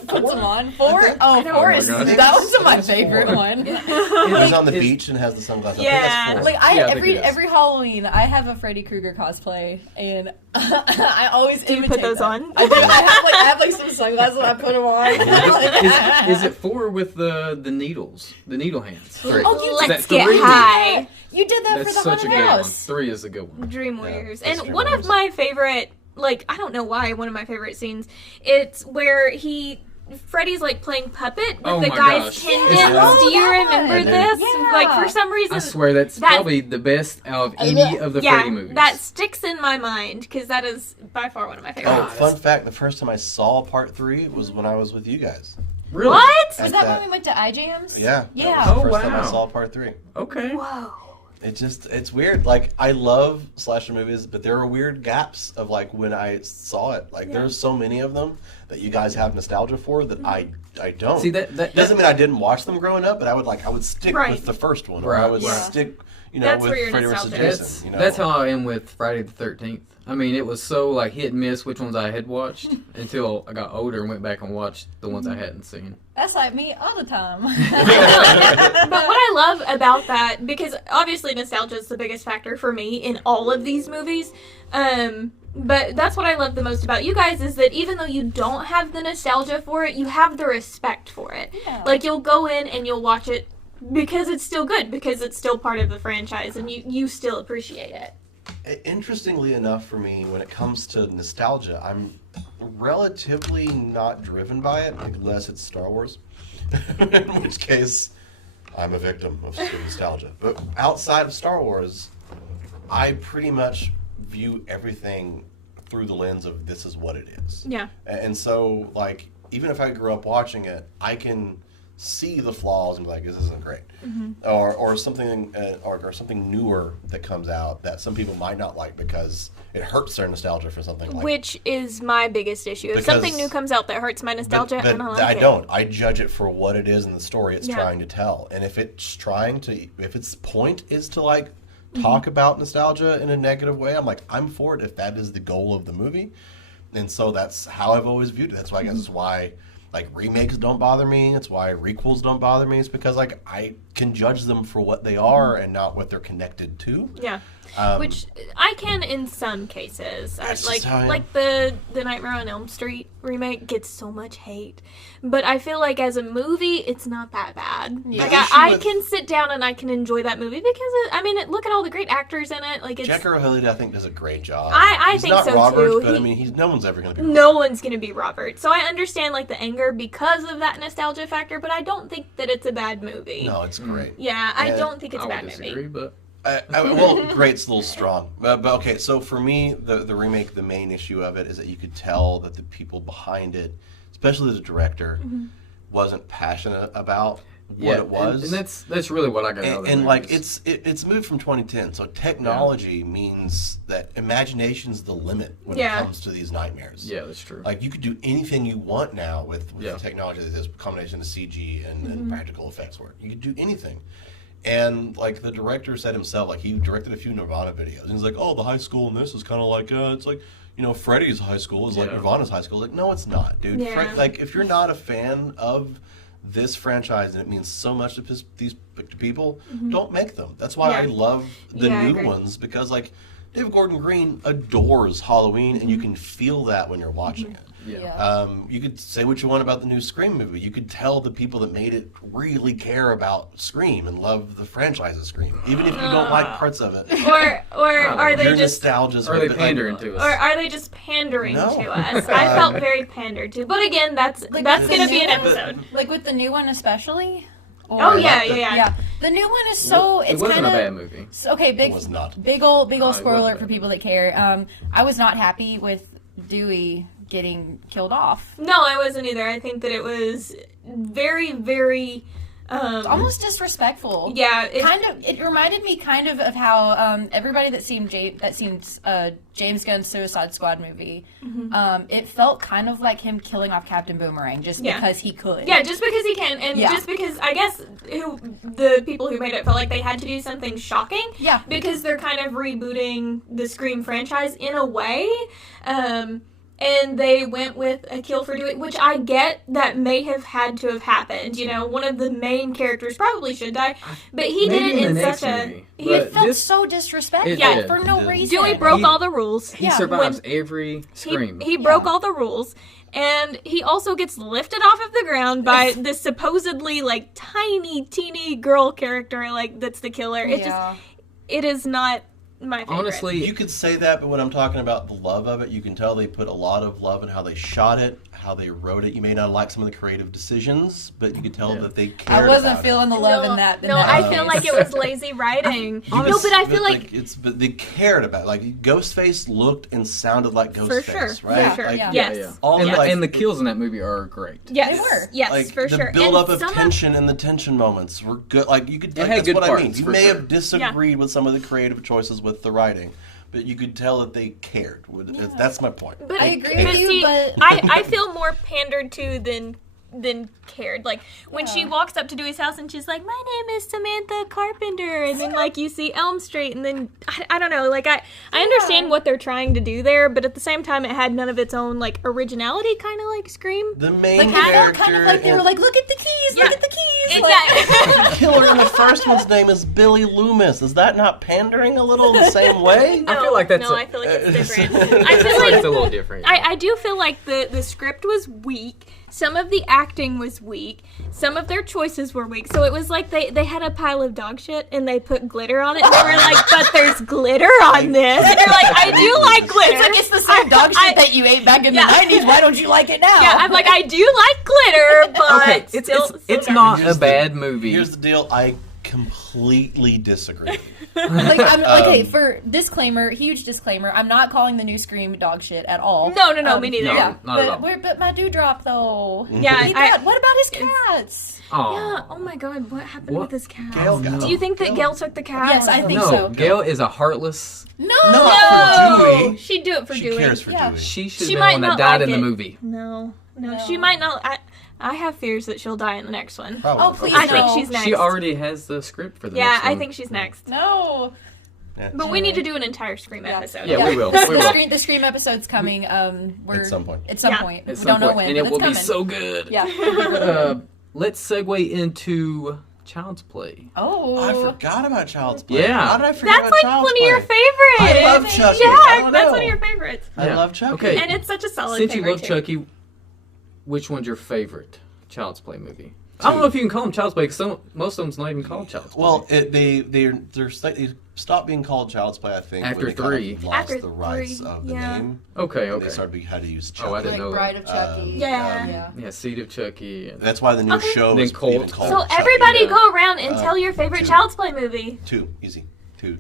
puts them on? 4? Oh, don't 4 is remember. that was my It's favorite 4. one. He's on the beach and has the sunglasses. Yeah. I think that's 4. Like Yeah, I think it is. every Halloween, I have a Freddy Krueger cosplay, and I always Do you imitate put those them. on? I do. I have like some sunglasses. I put them on. Is it 4 with the needles, the needle hands? Oh, you Let's That's get 3. high. You did that That's for the such a haunted good one. house. 3 is a good one. Dream Warriors. that's And Dream one Warriors. of my favorite, like, I don't know why, one of my favorite scenes, it's where Freddy's like playing puppet with Oh the my guy's gosh. tendons. Yeah. Do you Oh, remember that this? one. Like, for some reason, I swear that's probably the best out of any of the Freddy movies. that sticks in my mind because that is by far one of my Oh, favorites. fun fact, the first time I saw part 3 was when I was with you guys. Really? What? Was that when we went to iJams? Yeah. Yeah. That was the Oh, first time I wow. saw part 3. Okay. Whoa. It's weird. Like, I love slasher movies, but there are weird gaps of like when I saw it. Like, there's so many of them that you guys have nostalgia for that I don't. See that doesn't mean I didn't watch them growing up, but I would stick Right. with the first one, or I would Right. stick, That's with where your Freddy vs. nostalgia Jason. That's how I am with Friday the 13th. I mean, it was so like hit and miss which ones I had watched until I got older and went back and watched the ones I hadn't seen. That's like me all the time. But what I love about that, because obviously nostalgia is the biggest factor for me in all of these movies, but that's what I love the most about you guys is that even though you don't have the nostalgia for it, you have the respect for it. Yeah. Like, you'll go in and you'll watch it because it's still good, because it's still part of the franchise, and you still appreciate it. Interestingly enough, for me, when it comes to nostalgia, I'm relatively not driven by it unless it's Star Wars, in which case I'm a victim of nostalgia. But outside of Star Wars, I pretty much view everything through the lens of this is what it is. Yeah. And so, like, even if I grew up watching it, I can see the flaws and be like, this isn't great. Or something or something newer that comes out that some people might not like because it hurts their nostalgia for something like Which is my biggest issue. If Because- something new comes out that hurts my nostalgia, but I don't like I it. don't. I judge it for what it is in the story it's Yeah. trying to tell. And if its point is to like Mm-hmm. talk about nostalgia in a negative way, I'm like, I'm for it if that is the goal of the movie. And so that's how I've always viewed it. That's why I guess Mm-hmm. it's why like remakes don't bother me. It's why requels don't bother me. It's because like I can judge them for what they are Mm-hmm. and not what they're connected to. Yeah. Um, Which I can in some cases. That's Like just how I am. like the Nightmare on Elm Street remake gets so much hate. But I feel like as a movie, it's not that bad. Like The issue I with- can sit down and I can enjoy that movie because look at all the great actors in it. Like it's Jack O'Haley, I think, does a great job. I He's think not so, Robert, too. but I mean, no one's ever going to be. no one's gonna be Robert. So I understand like the anger because of that nostalgia factor, but I don't think that it's a bad movie. No, it's great. Yeah, I Yeah. don't think it's I a would bad disagree, movie. but Well, great's a little strong. But okay, so for me, the remake, the main issue of it is that you could tell that the people behind it, especially the director, wasn't passionate about what it was. and that's really what I got out of And the like movies. it's moved from 2010, so technology means that imagination's the limit when Yeah. it comes to these nightmares. Yeah, that's true. Like you could do anything you want now with Yeah. the technology that is a combination of CG and practical effects work. You could do anything. And like the director said himself, like he directed a few Nirvana videos. And he's like, oh, the high school in this is kind of like it's like, you know, Freddy's high school is like Nirvana's high school. Like, no, it's not, dude. Yeah. Like if you're not a fan of this franchise and it means so much to these people, don't make them. That's why I love the new ones, because like David Gordon Green adores Halloween, and you can feel that when you're watching it. You could say what you want about the new Scream movie. You could tell the people that made it really care about Scream and love the franchise of Scream, even if you don't like parts of it. Or are they your just nostalgia's Are they pandering to us? Or are they just pandering No. to us? I felt very pandered to. But again, that's Like, going the to be an new- episode. Like with the new one especially? Or, Oh yeah. The new one is so It it's wasn't kind a of bad movie. okay. It was not. Big old it spoiler wasn't alert for bad. people that care. I was not happy with Dewey getting killed off. No, I wasn't either. I think that it was very, very Almost disrespectful. yeah. It reminded me kind of how everybody that seen James Gunn's Suicide Squad movie, it felt kind of like him killing off Captain Boomerang just because he could. Yeah, just because he can, and just because I guess the people who made it felt like they had to do something shocking. Yeah. Because they're kind of rebooting the Scream franchise in a way. And they went with a kill for Dewey, which I get that may have had to have happened. You know, one of the main characters probably should die, but he did it in such a... movie, It felt this- so disrespectful It did. for no It did. reason. Dewey broke all the rules. He Yeah, survives every Scream. He broke all the rules, and he also gets lifted off of the ground by this supposedly like tiny, teeny girl character, like that's the killer. It's just, it is not my favorite. Honestly, You could say that, but when I'm talking about the love of it, you can tell they put a lot of love in how they shot it, how they wrote it. You may not like some of the creative decisions, but you could tell that they cared I wasn't about feeling the love in that. No, I feel like it was lazy writing. No, but I feel like but they cared about it. Like Ghostface looked and sounded like Ghostface, sure, right? for sure. Like, Yes. All and, the, like, and the kills in that movie are great. yes, They were. yes, like for the sure. build up And of some tension and the tension moments were good. Like you could, It like, had that's good what I mean. parts, You for may sure. have disagreed with some of the creative choices with the writing, but you could tell that they cared. That's my point. But I agree with you, see, but- I feel more pandered to than cared. Like when she walks up to Dewey's house and she's like, "My name is Samantha Carpenter," and then like you see Elm Street, and then I don't know. Like I understand what they're trying to do there, but at the same time, it had none of its own like originality, kind of like Scream. The main Like, I felt character, kind of like they were and like, look at the keys, look at the keys. Like, Yeah. the killer in the first one's name is Billy Loomis. Is that not pandering a little in the same way? No, I feel like that's no. a- I feel like it's different. I I feel It's like a little different. I do feel like the script was weak. Some of the acting was weak. Some of their choices were weak. So it was like they had a pile of dog shit and they put glitter on it. And they were like, but there's glitter on this. And you're like, I do like glitter. it's like it's the same dog shit that you ate back in the 90s. Why don't you like it now? Yeah, I'm like, I do like glitter, but Okay, it's still not a Here's the- bad movie. Here's the deal. I completely disagree. Like, okay, for disclaimer, huge disclaimer, I'm not calling the new Scream dog shit at all. No, me neither. No. Yeah, Not at all. but my dewdrop though. Yeah, What about his cats? Aw. Yeah, oh my god, what happened What? with this cat? Gail got Do you think that Gail took the cat? Yes, I think No, so. Gail is a heartless. No, Not for Dewey. She'd do it for She Dewey. cares for Yeah. Dewey. She should She have might been the one not that died like in the it. movie. No, No. she might not. I have fears that she'll die in the next one. Probably. Oh, please I no. think she's next. She already has the script for the Yeah, next one. I think she's next. No. Yeah. But we need to do an entire Scream episode. Yeah, we will. The, We will. the Scream episode's coming. We're, At some point. At some Yeah. point. At We some don't know point, when, and but it it's will coming. be so good. Yeah. Let's segue into Child's Play. Oh. I forgot about Child's Play. Yeah. How did I forget That's about like Child's one of Play? your favorites. I love Chucky. Yeah, I don't that's know. one of your favorites. I Yeah. love Chucky. Okay. And it's such a solid Since you favorite love too. Chucky, which one's your favorite Child's Play movie? I don't know if you can call them Child's Play because most of them's not even called Child's Play. Well, they stopped being called Child's Play, I think, After when they kind of 3. lost After the rights 3, of the yeah. name. okay, And they okay. started how to use Chucky. Oh, I didn't Like know Bride that. of Chucky. Yeah. Yeah, Seed of Chucky. And... That's why the new Okay. show Then is Colt. even called So Chucky. everybody yeah. go around and tell your favorite 2. Child's Play movie. 2, easy. 2.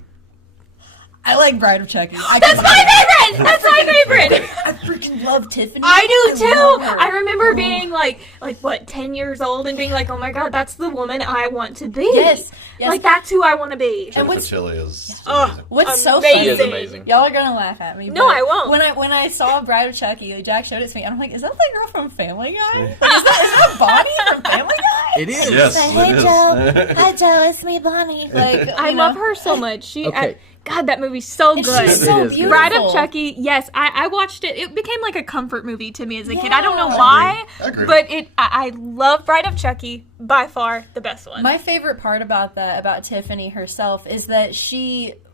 I like Bride of Chucky. That's my favorite! That's my favorite! freaking love Tiffany. I do love too. her. I remember being like what, 10 years old and being like, oh my god, that's the woman I want to be. Yes. Like that's who I want to be. Jennifer what's- Tilly is Oh, What's so amazing. She is funny? amazing. Y'all are gonna laugh at me. No, but I won't. When I saw Bride of Chucky, Jack showed it to me, and I'm like, is that the girl from Family Guy? Like, is that Bonnie from Family Guy? It is. Yes, Say, hey it is. Joe, hi Joe, it's me, Bonnie. Like, I you love know. her so much. She, Okay. God, that movie's so And good. she's so It is good. beautiful. Bride of Chucky, yes, I watched it. It became like a comfort movie to me as a kid. I don't know Yeah. why, I agree. but I love Bride of Chucky, by far the best one. My favorite part about Tiffany herself is that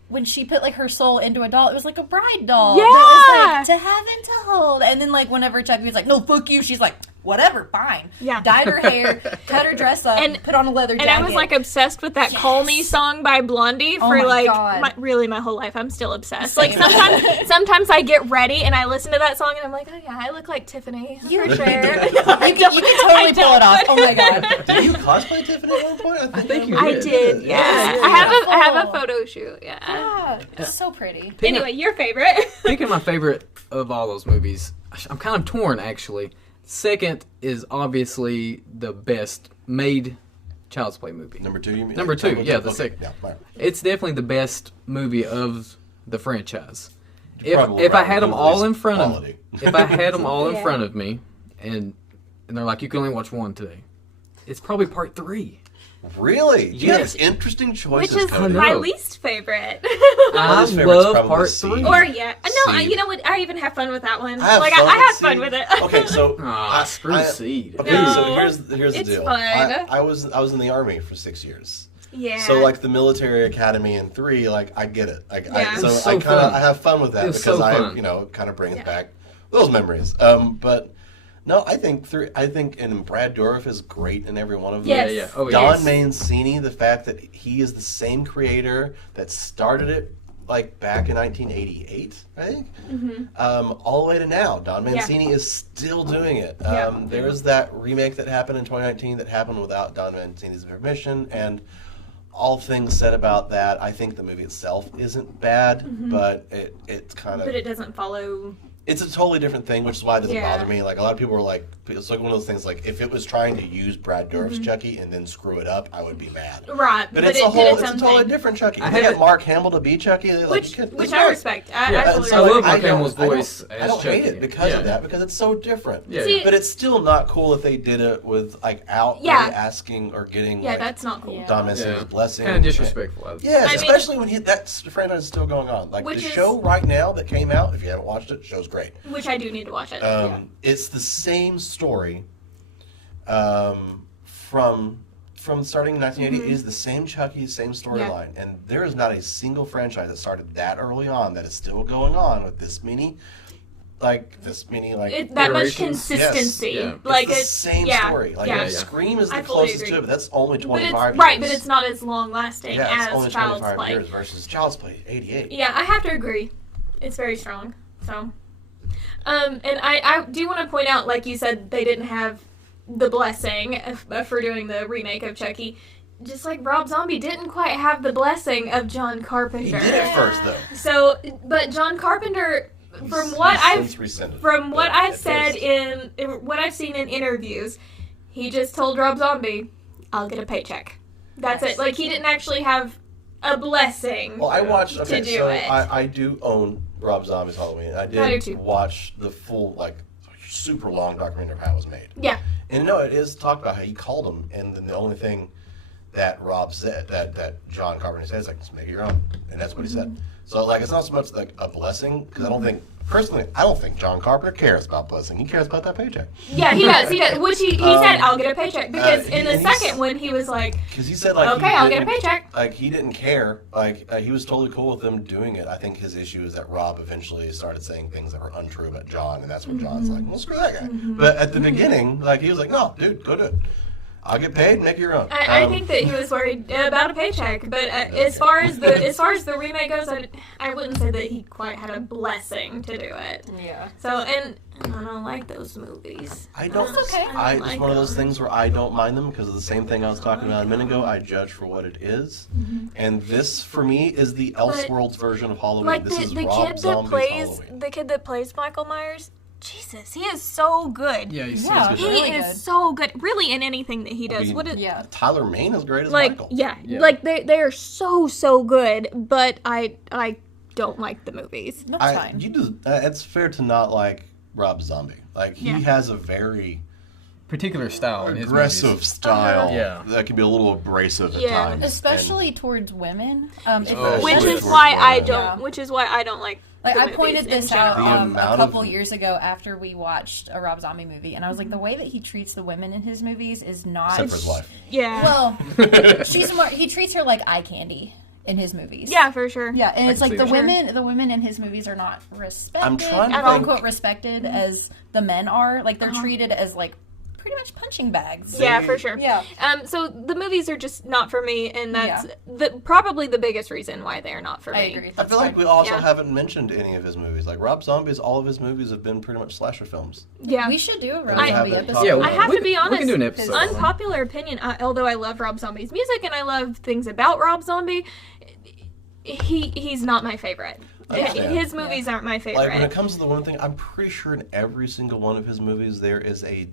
when she put like her soul into a doll, it was like a bride doll. Yeah. That was like to have and to hold. And then like whenever Chucky was like, no, fuck you, she's like, whatever, fine. Yeah. Dyed her hair, cut her dress up, And- put on a leather jacket. And I was like obsessed with that "Call Me" song by Blondie Oh for my like God. really my whole life. I'm still obsessed. Same. Like sometimes I get ready and I listen to that song and I'm like, oh yeah, I look like Tiffany for sure. you can totally pull it off. Oh my god. Did you cosplay Tiffany at one point? I think you I did. did, yeah. Yeah. I have a photo shoot. Yeah. Yeah, it's so pretty. Anyway, your favorite? Picking my favorite of all those movies, I'm kind of torn actually. Second is obviously the best made Child's Play movie. Number two, you mean? Number two, yeah, the Okay, second. Yeah, right. It's definitely the best movie of the franchise. Probably If I right, had them at all least in front of quality. if I had them all in Yeah. front of me, and they're like, you can only watch one today, it's probably part 3. Really? You Yes. have interesting choices. Which is Cody. my know. least favorite. I least favorite's love probably part C. 3. Or yeah, no, Seed. you know what? I even have fun with that one. I have like fun I have with fun Seed. with it. Okay, so Ah, screw Seed. Okay, No, so here's the it's deal. fun. I was in the army for 6 years. Yeah. So like the military academy in 3, like I get it. Like Yeah. so It's so I kind fun. of I have fun with that It's because so I fun. kind of brings Yeah. back those memories. But no, I think and Brad Dourif is great in every one of them. Yes. Yeah. Oh, Don Yes. Mancini, the fact that he is the same creator that started it like back in 1988, I think, all the way to now. Don Mancini is still doing it. Yeah. There's that remake that happened in 2019 that happened without Don Mancini's permission, and all things said about that, I think the movie itself isn't bad, but it's kind of... But it doesn't follow. It's a totally different thing, which is why it doesn't Yeah. bother me. Like, a lot of people were like, it's like one of those things, like, if it was trying to use Brad Dourif's Chucky and then screw it up, I would be mad. Right. But it it's a did whole, its it's a own totally thing. different Chucky. I They had got it- Mark Hamill to be Chucky. Like, Which you can't- which it's I not- respect. I Yeah, totally so I respect. love Mark I don't- Hamill's I don't- voice I as don't hate Chucky. it because Yeah. of that, because it's so different. Yeah. See, But it's still not cool if they did it with, like, outright Yeah. asking or getting, Yeah, like, that's not cool. Yeah. Don Mancini's Yeah. blessing. Kind of disrespectful. I would say. Yes, I mean- especially when that franchise is still going on. Like, Which the is- show right now that came out, if you haven't watched it, show's great. Which I do need to watch it. It's the same story from starting in 1980. It is the same Chucky, same storyline, and there is not a single franchise that started that early on that is still going on with this many that much iterations? consistency. Yes. Yeah. Like it's the it's same yeah, story. Like yeah. Scream is I the fully closest agree. to it, but that's only But 25 it's years. right, but it's not as long lasting yeah, it's as only Child's 25 Play. years versus Child's Play 88. Yeah, I have to agree. It's very strong. So, and I do want to point out, like you said, they didn't have the blessing for doing the remake of Chucky. Just like Rob Zombie didn't quite have the blessing of John Carpenter. He did it first, though. So, but John Carpenter, from what He's rescinded. I've At said first. in what I've seen in interviews, he just told Rob Zombie, "I'll get a paycheck." That's it. Like he didn't actually have a blessing. Well, I watched. Okay, to do so it. I do own Rob Zombie's Halloween. I I do did too. watch the full, like, super long documentary of how it was made. Yeah. And no, it is talked about how he called him, and then the only thing that Rob said, that John Carpenter said, is like, just make it your own, and that's what he said. So like, it's not so much like a blessing, because I don't think John Carpenter cares about blessing. He cares about that paycheck. Yeah, he does. He does. Which he said, "I'll get a paycheck," because in the and he's- second one, he was like, Because he said like, "Okay, he I'll get a didn't- paycheck." Like he didn't care. Like he was totally cool with them doing it. I think his issue is that Rob eventually started saying things that were untrue about John, and that's when John's like, "Well, screw that guy." But at the beginning, like he was like, "No, dude, go do it. I'll get paid. Make it your own." I think that he was worried about a paycheck, but as far as the remake goes, I wouldn't say that he quite had a blessing to do it. Yeah. So, and I don't like those movies. I don't. That's okay. I It's don't like one of those them. things where I don't mind them because of the same thing I was talking about a minute ago. I judge for what it is, and this for me is the Elseworlds version of Halloween. Like this is the Rob kid that Zombie's plays Halloween. the kid that plays Michael Myers. Jesus, he is so good. Yeah, he's Yeah. so good. He Really is good. so good. Really, in anything that he does. Yeah. Tyler Mane is great as Like, Michael. yeah, Yeah. like they are so good. But I don't like the movies. That's fine. It's fair to not like Rob Zombie. Like he Yeah. has a very Particular style in his aggressive movies. style Yeah. that can be a little abrasive at Yeah. times. Especially towards women. Which Especially is for why I women. don't. Yeah. Which is why I don't like. Like, the I movies pointed in this general. out The a amount couple of- years ago after we watched a Rob Zombie movie, and I was like, the way that he treats the women in his movies is not. Except for his wife. Yeah. Well, he treats her like eye candy in his movies. Yeah, for sure. Yeah, and it's can like see the that. women in his movies are not respected, I'm trying to quote think- unquote respected as the men are. Like they're treated as like pretty much punching bags. Yeah, for sure. Yeah. So the movies are just not for me, and that's probably the biggest reason why they are not for I me. agree. I feel like we also Yeah. haven't mentioned any of his movies. Like Rob Zombie's, all of his movies have been pretty much slasher films. Yeah. We should do a Rob I Zombie haven't episode. Yeah, I have to be We honest. can do an episode. on it. Unpopular opinion. Although I love Rob Zombie's music and I love things about Rob Zombie, he's not my favorite. Understand. His movies aren't my favorite. Like when it comes to the one thing, I'm pretty sure in every single one of his movies there is a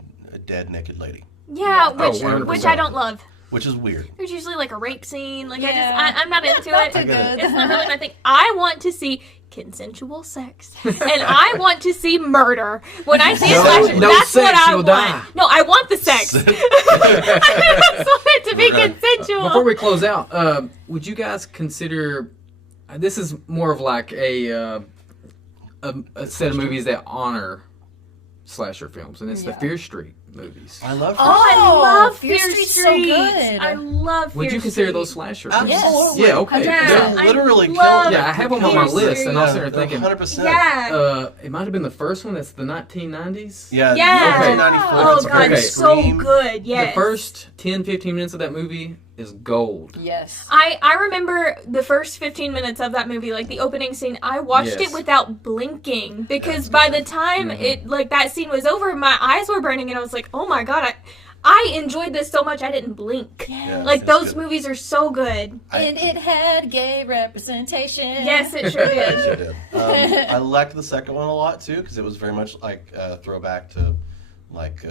dead naked lady, yeah, Oh, which 100%. I don't love. which is weird. There's usually like a rape scene. Like Yeah. I'm not into Not it. too I get it. good. It's not really my thing. I want to see consensual sex, and I want to see murder. When I see a No- slasher, no that's what sex, I you'll want. die. No, I want the sex. I just want it to be Right. consensual. Before we close out, would you guys consider? This is more of like a set of movies that honor slasher films, and it's the Yeah. Fear Street movies. I love. Oh, I love Fear Fear Street's Street. so good. I love Fear Would you consider Street. those slasher? Absolutely. Yeah. Okay. Yeah, Yeah. They literally I killed love it. Yeah, I have them on my Fear list, and I was Street. sitting there thinking, 100%. Yeah. it might have been the first one. That's the 1990s. Yeah. Yeah. 1994. Oh it's god, very so Scream. good. Yes. The first 10-15 minutes of that movie is gold. Yes. I remember the first 15 minutes of that movie, like the opening scene. I watched Yes. it without blinking because by the time it like that scene was over, my eyes were burning, and I was like, "Oh my god, I enjoyed this so much I didn't blink." Yeah, Like it's those good. movies are so good. And it had gay representation. Yes, it sure Yeah, did. sure did. I liked the second one a lot too because it was very much like a throwback to like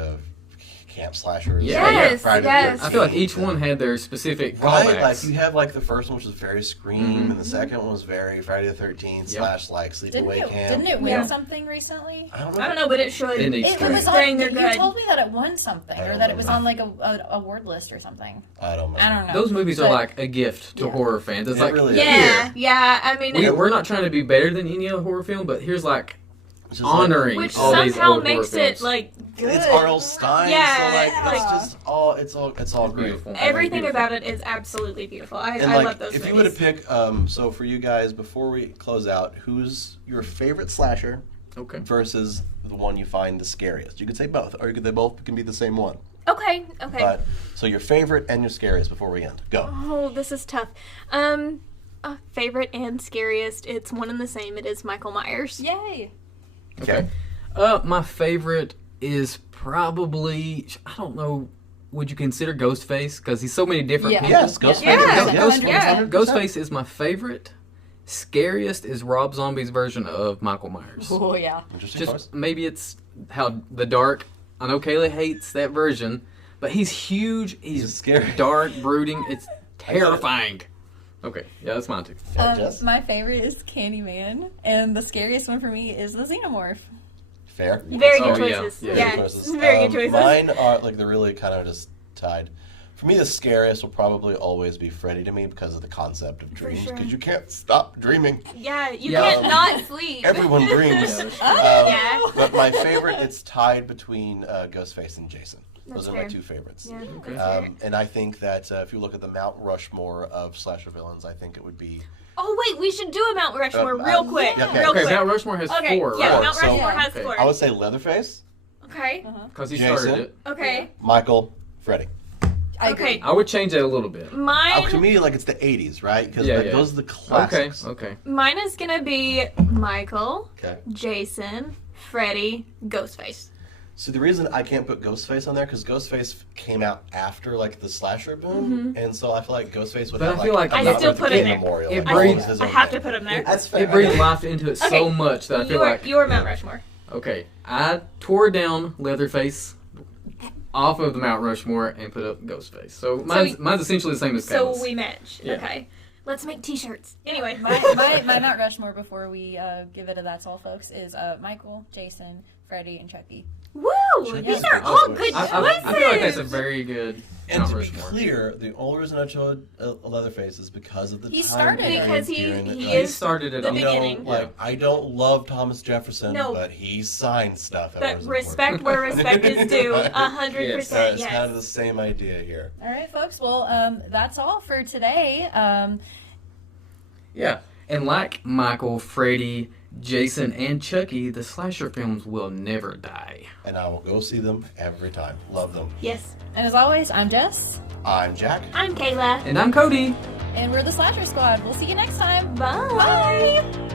camp slashers. Yes, Friday the yes. I feel like 13th, each one had their specific Right, callbacks. like you have like the first one, which was very Scream, and the second one was very Friday the 13th Yep. / like Sleepaway Camp. Didn't it win Yeah. something recently? I don't know. I don't know, but it should. It needs It to. was Saying on. they're You good. told me that it won something, I or don't that it was remember. on like a award list or something. I don't know. I don't know. Those movies are But- like a gift to Yeah. horror fans. It's It like, really is. Yeah, yeah. I mean, we're not trying to be better than any other horror film, but here's like It's just like- honoring which all these somehow old makes horror it films. like good. It's R.L. Stein, Yeah, so like it's like- just all it's all great. beautiful. Everything Beautiful. about it is absolutely beautiful. I And like, love those if movies. you were to pick, so for you guys, before we close out, who's your favorite slasher Okay. versus the one you find the scariest? You could say both, or they both can be the same one. Okay. But so your favorite and your scariest before we end. Go. Oh, this is tough. Favorite and scariest. It's one and the same. It is Michael Myers. Yay! Okay. My favorite is probably, I don't know, would you consider Ghostface? Because he's so many different Yeah. people. Yes, Ghostface. Yeah. Ghostface. Yeah. 100%. Ghostface is my favorite. Scariest is Rob Zombie's version of Michael Myers. Oh yeah. Interesting choice. Just maybe it's how the dark. I know Kayla hates that version, but he's huge. He's scary. dark, brooding. It's terrifying. Okay, yeah, that's mine too. Jess? My favorite is Candyman, and the scariest one for me is the Xenomorph. Fair. Very Oh, good yeah. choices. Yeah. Yeah, Good choices. very good choices. Mine are like they're really kind of just tied. For me, the scariest will probably always be Freddy to me because of the concept of dreams. sure. Because you can't stop dreaming. Yeah, you Yeah. can't not sleep. Everyone dreams. Yeah. But my favorite, it's tied between Ghostface and Jason. Those That's are my fair. two favorites. Yeah, Okay. that's fair. And I think that if you look at the Mount Rushmore of slasher villains, I think it would be Oh wait, we should do a Mount Rushmore real quick. yeah, okay. Real Okay, quick. Mount Rushmore has Okay, four, yeah, right? Mount So- Rushmore has Okay. four. I would say Leatherface, Okay, Because he Jason. started it. okay, Michael, Freddy. I agree. okay. I would change that a little bit. To Mine, me, like it's the '80s, right? Because Yeah, like, yeah. those are the Okay, classics. okay. mine is gonna be Michael, Okay. Jason, Freddy, Ghostface. So the reason I can't put Ghostface on there because Ghostface came out after like the slasher boom, and so I feel like Ghostface would But have I feel like I another still put him there. memorial. It like, breathes- his I own have to thing. put him there. That's fair. It breathes life into it so Okay. much that I feel like. Your Mount Rushmore. Okay, I tore down Leatherface off of the Mount Rushmore and put up Ghostface. So mine's essentially the same as Pamela's. So we match. Yeah. Okay. Let's make t-shirts. Anyway. My Mount Rushmore, before we give it a that's all, folks, is Michael, Jason, Freddy, and Chucky. Woo! Chucky's These a are good all choice. good choices. I feel like that's a very good And Mount to be Rushmore. clear, the only reason I chose Leatherface is because of the He time started period Because he during the he time. He is started it the all. You know, beginning. like, I don't love Thomas Jefferson, No. but he signed stuff. that But was respect important. where respect is due. 100%. Yes. It's Yes. kind of the same idea here. All right, folks. Well, that's all for today. Yeah, and like Michael, Freddy, Jason, and Chucky, the slasher films will never die. And I will go see them every time. Love them. Yes. And as always, I'm Jess, I'm Jack. I'm Kayla. And I'm Cody. and we're the Slasher Squad. We'll see you next time. Bye.